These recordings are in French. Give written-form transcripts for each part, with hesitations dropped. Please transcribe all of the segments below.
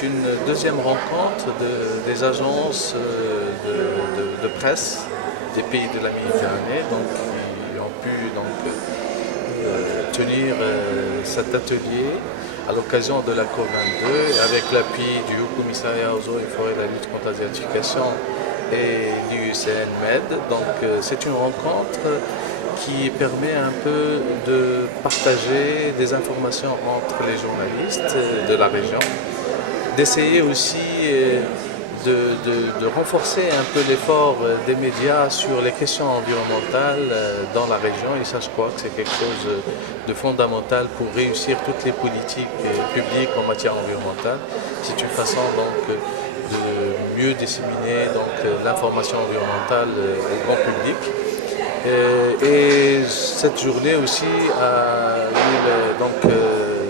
c'est une deuxième rencontre des agences de presse des pays de la Méditerranée, donc, qui ont pu tenir cet atelier à l'occasion de la COP22 avec l'appui du Haut Commissariat aux eaux et forêts de la lutte contre la désertification et l'IUCN Med. Donc c'est une rencontre qui permet un peu de partager des informations entre les journalistes de la région, d'essayer aussi de renforcer un peu l'effort des médias sur les questions environnementales dans la région, et ça je crois que c'est quelque chose de fondamental pour réussir toutes les politiques publiques en matière environnementale. C'est une façon donc de mieux disséminer l'information environnementale au grand public. Et cette journée aussi a eu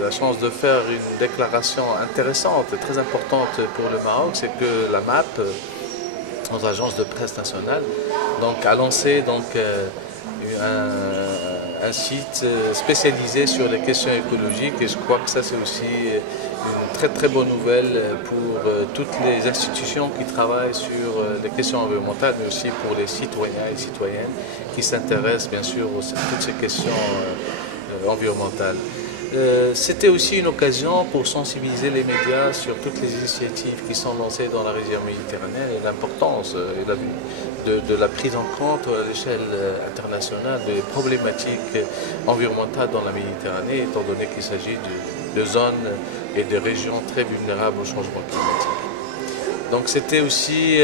la chance de faire une déclaration intéressante, très importante pour le Maroc, c'est que la MAP, notre agence de presse nationale, a lancé un site spécialisé sur les questions écologiques, et je crois que ça c'est aussi une très très bonne nouvelle pour toutes les institutions qui travaillent sur les questions environnementales, mais aussi pour les citoyens et citoyennes qui s'intéressent bien sûr à toutes ces questions environnementales. C'était aussi une occasion pour sensibiliser les médias sur toutes les initiatives qui sont lancées dans la région méditerranéenne et l'importance de la prise en compte à l'échelle internationale des problématiques environnementales dans la Méditerranée, étant donné qu'il s'agit de zones et de régions très vulnérables au changement climatique. Donc c'était aussi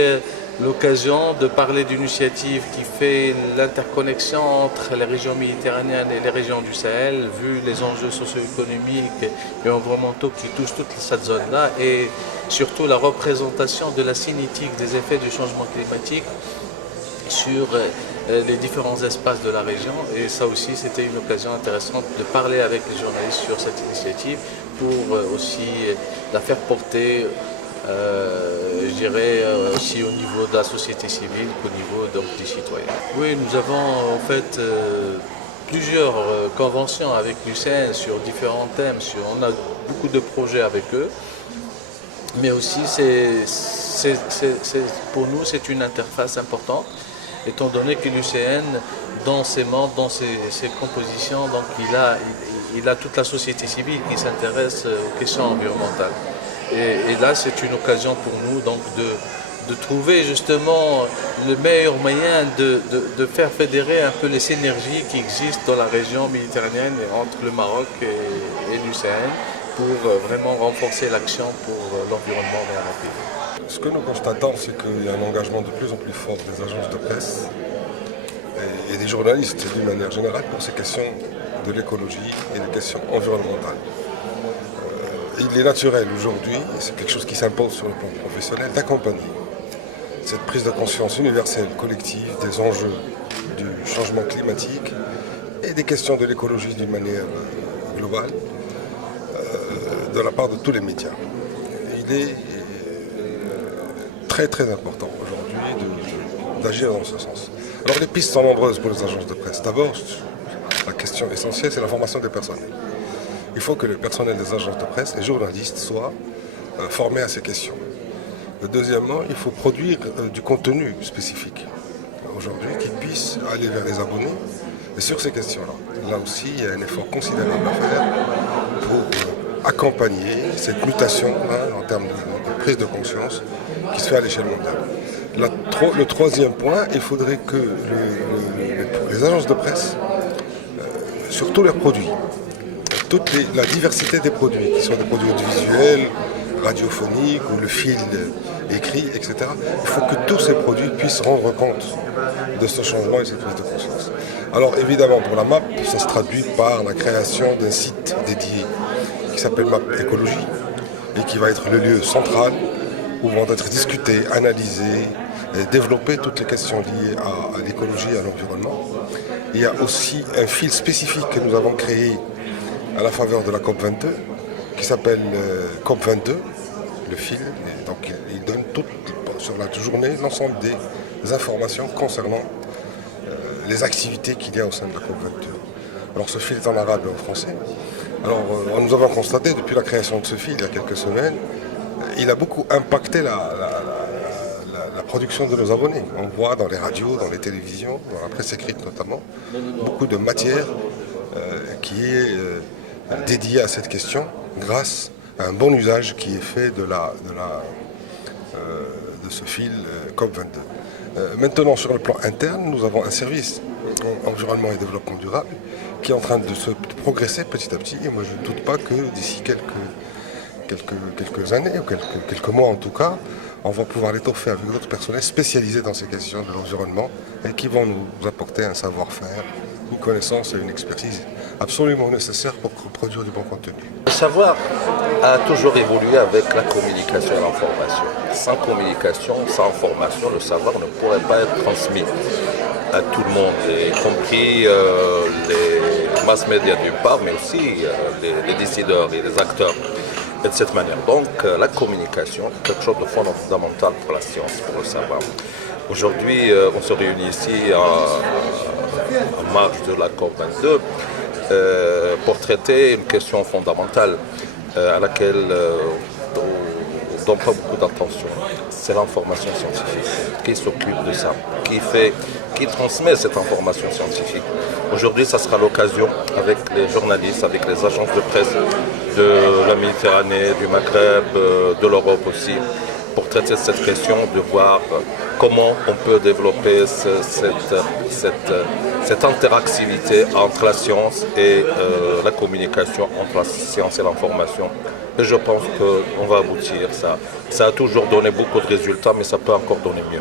l'occasion de parler d'une initiative qui fait l'interconnexion entre les régions méditerranéennes et les régions du Sahel, vu les enjeux socio-économiques et environnementaux qui touchent toute cette zone-là, et surtout la représentation de la cinétique des effets du changement climatique sur les différents espaces de la région. Et ça aussi, c'était une occasion intéressante de parler avec les journalistes sur cette initiative pour aussi la faire porter je dirais aussi au niveau de la société civile qu'au niveau des citoyens. Oui, nous avons en fait plusieurs conventions avec l'UCN sur différents thèmes. On a beaucoup de projets avec eux, mais aussi pour nous c'est une interface importante, étant donné que l'UCN, dans ses membres, dans ses compositions, il a toute la société civile qui s'intéresse aux questions environnementales. Et là, c'est une occasion pour nous de trouver justement le meilleur moyen de faire fédérer un peu les synergies qui existent dans la région méditerranéenne entre le Maroc et l'UCN pour vraiment renforcer l'action pour l'environnement dans la pays. Ce que nous constatons, c'est qu'il y a un engagement de plus en plus fort des agences de presse et des journalistes d'une manière générale pour ces questions de l'écologie et des questions environnementales. Il est naturel aujourd'hui, et c'est quelque chose qui s'impose sur le plan professionnel, d'accompagner cette prise de conscience universelle, collective, des enjeux du changement climatique et des questions de l'écologie d'une manière globale de la part de tous les médias. Il est très très important aujourd'hui d'agir dans ce sens. Alors les pistes sont nombreuses pour les agences de presse. D'abord, la question essentielle, c'est la formation des personnels. Il faut que le personnel des agences de presse, les journalistes, soient formés à ces questions. Deuxièmement, il faut produire du contenu spécifique aujourd'hui qui puisse aller vers les abonnés et sur ces questions-là. Là aussi, il y a un effort considérable à faire pour accompagner cette mutation en termes de prise de conscience qui se fait à l'échelle mondiale. Le troisième point, il faudrait que les agences de presse, sur tous leurs produits, la diversité des produits, qui sont des produits audiovisuels, radiophoniques ou le fil écrit, etc. Il faut que tous ces produits puissent rendre compte de ce changement et cette prise de conscience. Alors évidemment, pour la MAP, ça se traduit par la création d'un site dédié qui s'appelle MAP Écologie et qui va être le lieu central où vont être discutées, analysées et développées toutes les questions liées à l'écologie et à l'environnement. Il y a aussi un fil spécifique que nous avons créé à la faveur de la COP22, qui s'appelle COP22, le fil. Et donc il donne sur la journée l'ensemble des informations concernant les activités qu'il y a au sein de la COP22. Alors ce fil est en arabe et en français. Alors nous avons constaté depuis la création de ce fil il y a quelques semaines, il a beaucoup impacté la production de nos abonnés. On voit dans les radios, dans les télévisions, dans la presse écrite notamment, beaucoup de matière qui est dédiée à cette question grâce à un bon usage qui est fait de ce fil COP22. Maintenant, sur le plan interne, nous avons un service environnement et développement durable qui est en train de se progresser petit à petit. Et moi, je ne doute pas que d'ici quelques années, ou quelques mois en tout cas, on va pouvoir l'étoffer avec d'autres personnels spécialisés dans ces questions de l'environnement et qui vont nous apporter un savoir-faire, une connaissance et une expertise absolument nécessaires pour produire du bon contenu. Le savoir a toujours évolué avec la communication et l'information. Sans communication, sans information, le savoir ne pourrait pas être transmis à tout le monde, y compris les mass médias d'une part, mais aussi les décideurs et les acteurs. Et de cette manière, donc, la communication est quelque chose de fondamental pour la science, pour le savoir. Aujourd'hui, on se réunit ici en marge de la COP22 pour traiter une question fondamentale à laquelle on ne donne pas beaucoup d'attention. C'est l'information scientifique. Qui s'occupe de ça? Qui transmet cette information scientifique? Aujourd'hui, ça sera l'occasion avec les journalistes, avec les agences de presse de la Méditerranée, du Maghreb, de l'Europe aussi, pour traiter cette question, de voir comment on peut développer cette interactivité entre la science et la communication, entre la science et l'information. Et je pense qu'on va aboutir. Ça a toujours donné beaucoup de résultats, mais ça peut encore donner mieux.